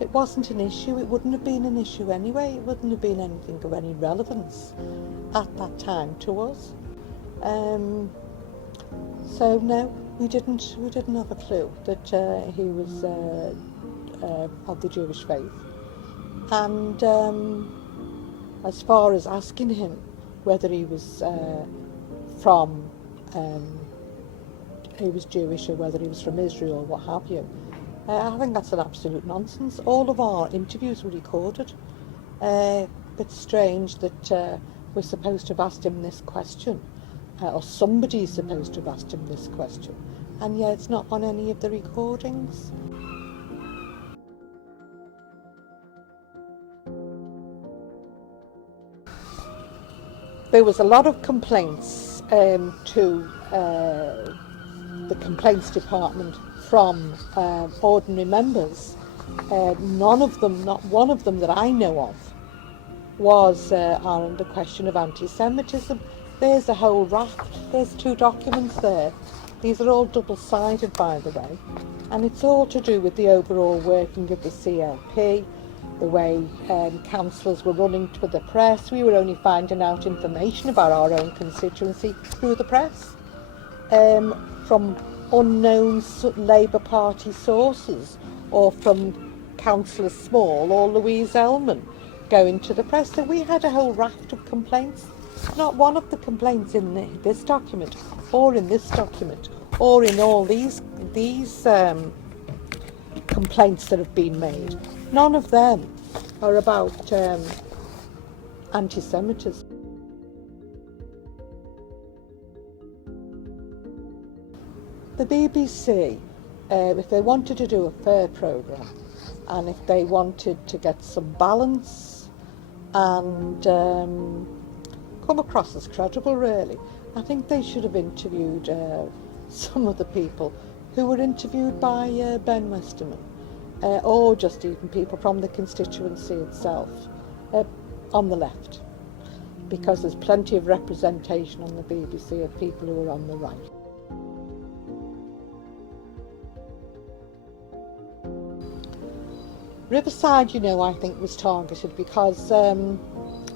it wasn't an issue. It wouldn't have been an issue anyway. It wouldn't have been anything of any relevance at that time to us. So no, we didn't have a clue that he was of the Jewish faith. And as far as asking him whether he was he was Jewish or whether he was from Israel or what have you, I think that's an absolute nonsense. All of our interviews were recorded. It's strange that we're supposed to have asked him this question, or somebody's supposed to have asked him this question, and yet it's not on any of the recordings. There was a lot of complaints to the complaints department from ordinary members. None of them, not one of them that I know of, was on the question of anti-Semitism. There's a whole raft, there's 2 documents there. These are all double-sided, by the way, and it's all to do with the overall working of the CLP, the way councillors were running to the press. We were only finding out information about our own constituency through the press, from unknown Labour Party sources, or from Councillor Small or Louise Ellman going to the press. So we had a whole raft of complaints. Not one of the complaints in this document, or in this document, or in all these complaints that have been made, none of them are about anti-Semitism. The BBC, if they wanted to do a fair programme, and if they wanted to get some balance and come across as credible, really, I think they should have interviewed some of the people who were interviewed by Ben Westerman, or just even people from the constituency itself, on the left, because there's plenty of representation on the BBC of people who are on the right. Riverside, I think was targeted because, well,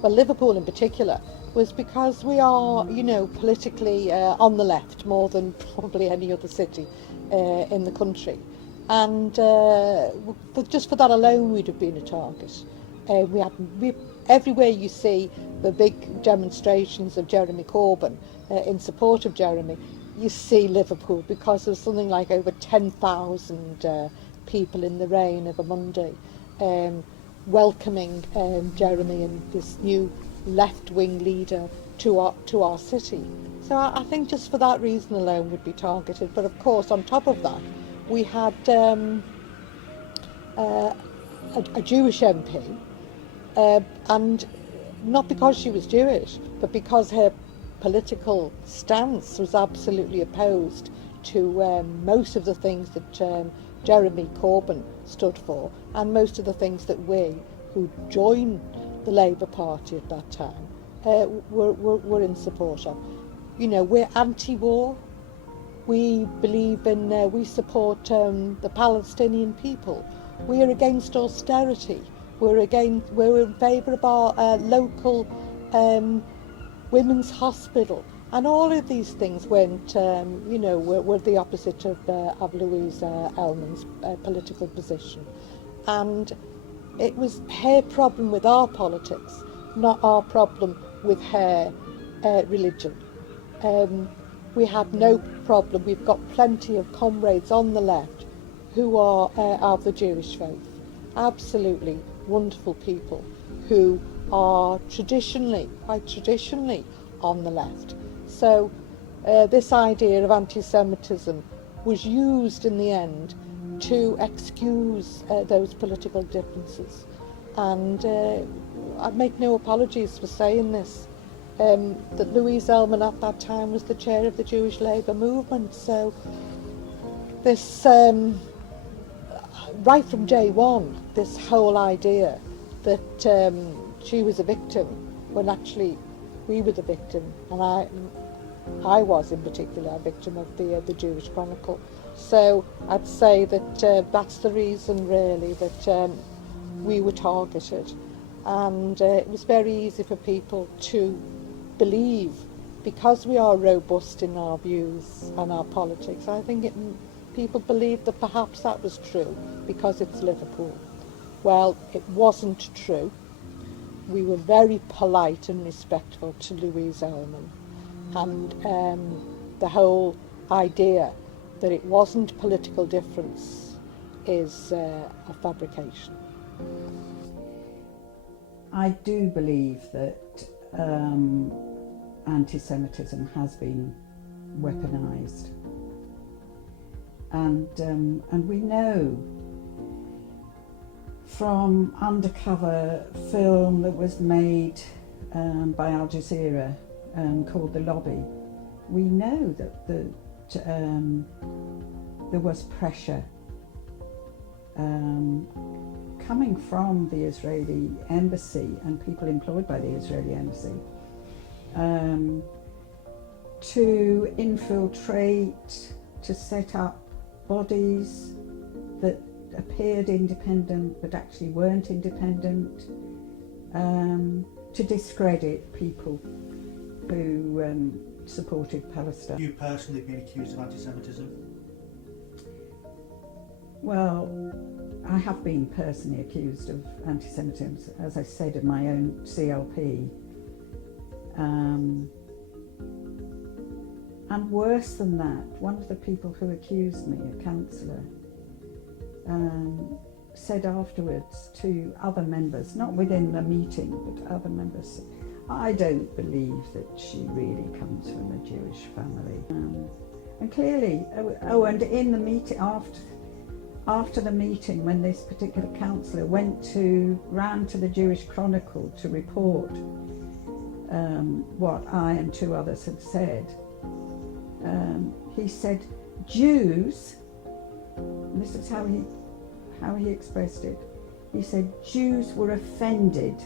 Liverpool in particular, was because we are, politically on the left more than probably any other city in the country. And just for that alone, we'd have been a target. Everywhere you see the big demonstrations of Jeremy Corbyn in support of Jeremy, you see Liverpool, because there's something like over 10,000 people in the rain of a Monday welcoming Jeremy and this new left-wing leader to our city. So I think just for that reason alone would be targeted. But of course, on top of that, we had a Jewish MP, and not because she was Jewish, but because her political stance was absolutely opposed to most of the things that Jeremy Corbyn stood for, and most of the things that we, who joined the Labour Party at that time, were in support of. We're anti-war. We believe in, we support the Palestinian people. We are against austerity. We're in favour of our local women's hospital. And all of these things went, were the opposite of Louise Ellman's political position. And it was her problem with our politics, not our problem with her religion. We have no problem. We've got plenty of comrades on the left who are of the Jewish faith. Absolutely wonderful people who are quite traditionally on the left. So this idea of anti-Semitism was used in the end to excuse those political differences. And I make no apologies for saying this, that Louise Ellman at that time was the chair of the Jewish Labour movement. So this, right from day one, this whole idea that she was a victim, when actually we were the victim, and I was in particular a victim of the Jewish Chronicle. So I'd say that that's the reason really that we were targeted. And it was very easy for people to believe, because we are robust in our views and our politics. I think people believed that perhaps that was true because it's Liverpool. Well, it wasn't true. We were very polite and respectful to Louise Ellman, and the whole idea that it wasn't political difference is a fabrication. I do believe that anti-Semitism has been weaponised, and we know from undercover film that was made by Al Jazeera called The Lobby, we know that there was pressure coming from the Israeli embassy and people employed by the Israeli embassy to infiltrate, to set up bodies that appeared independent but actually weren't independent, to discredit people who supported Palestine. You personally been accused of anti-Semitism? Well, I have been personally accused of anti-Semitism, as I said, in my own CLP. And worse than that, one of the people who accused me, a councillor, said afterwards to other members, not within the meeting, but other members, I don't believe that she really comes from a Jewish family. And clearly, and in the meeting, after the meeting, when this particular councillor ran to the Jewish Chronicle to report what I and two others had said, he said, Jews, and this is how he expressed it, he said, Jews were offended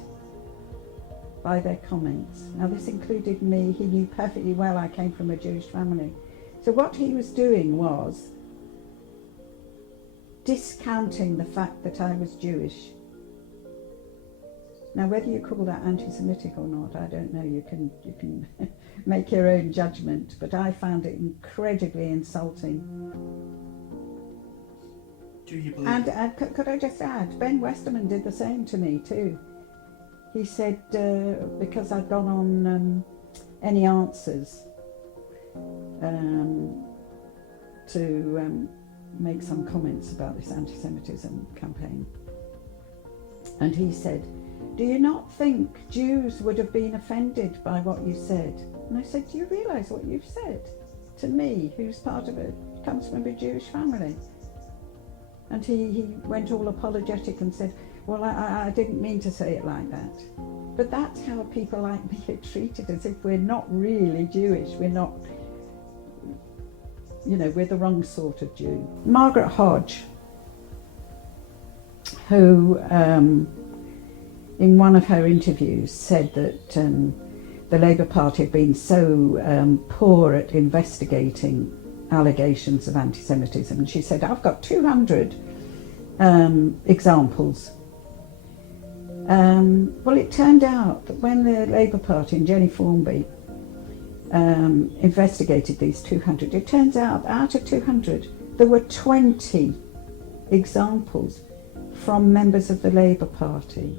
by their comments. Now this included me. He knew perfectly well I came from a Jewish family. So what he was doing was discounting the fact that I was Jewish. Now whether you call that anti-Semitic or not, I don't know, you can make your own judgment, but I found it incredibly insulting. Do you believe? And could I just add, Ben Westerman did the same to me too. He said, because I'd gone on Any Answers to make some comments about this anti-Semitism campaign. And he said, do you not think Jews would have been offended by what you said? And I said, do you realise what you've said to me, who's part of it, comes from a Jewish family? And he went all apologetic and said, well, I didn't mean to say it like that. But that's how people like me are treated, as if we're not really Jewish. We're not, we're the wrong sort of Jew. Margaret Hodge, who in one of her interviews said that the Labour Party had been so poor at investigating allegations of anti-Semitism. And she said, I've got 200 examples. Well, it turned out that when the Labour Party and Jenny Formby investigated these 200, it turns out of 200, there were 20 examples from members of the Labour Party.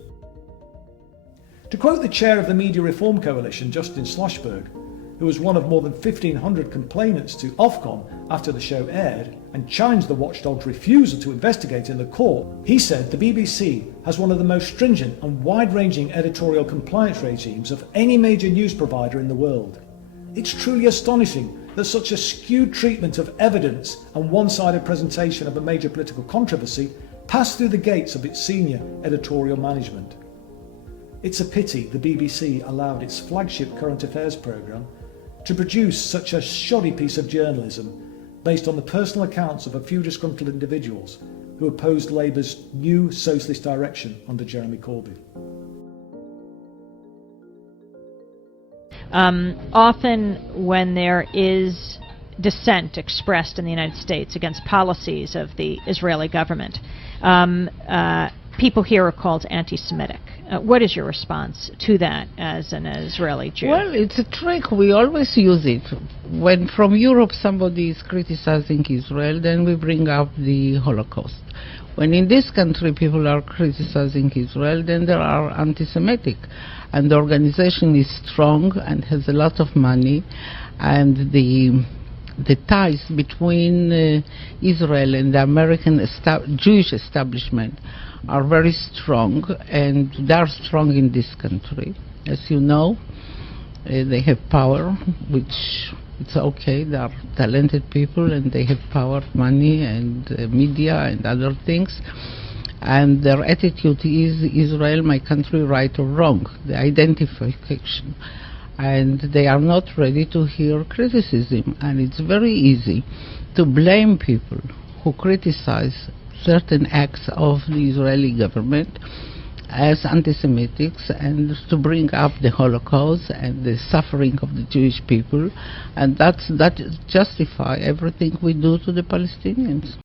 To quote the chair of the Media Reform Coalition, Justin Schlossberg, who was one of more than 1,500 complainants to Ofcom after the show aired and challenged the watchdog's refusal to investigate in the court, he said the BBC has one of the most stringent and wide-ranging editorial compliance regimes of any major news provider in the world. It's truly astonishing that such a skewed treatment of evidence and one-sided presentation of a major political controversy passed through the gates of its senior editorial management. It's a pity the BBC allowed its flagship current affairs programme to produce such a shoddy piece of journalism based on the personal accounts of a few disgruntled individuals who opposed Labour's new socialist direction under Jeremy Corbyn. Often when there is dissent expressed in the United States against policies of the Israeli government, people here are called anti-Semitic. What is your response to that as an Israeli Jew? Well, it's a trick. We always use it. When from Europe somebody is criticizing Israel, then we bring up the Holocaust. When in this country people are criticizing Israel, then there are anti-Semitic. And the organization is strong and has a lot of money, and the ties between Israel and the American Jewish establishment are very strong, and they are strong in this country. As you know, they have power, which it's okay. They are talented people, and they have power, money, and media, and other things. And their attitude is Israel, my country, right or wrong, the identification. And they are not ready to hear criticism. And it's very easy to blame people who criticize certain acts of the Israeli government as anti-Semitics, and to bring up the Holocaust and the suffering of the Jewish people, and that justify everything we do to the Palestinians.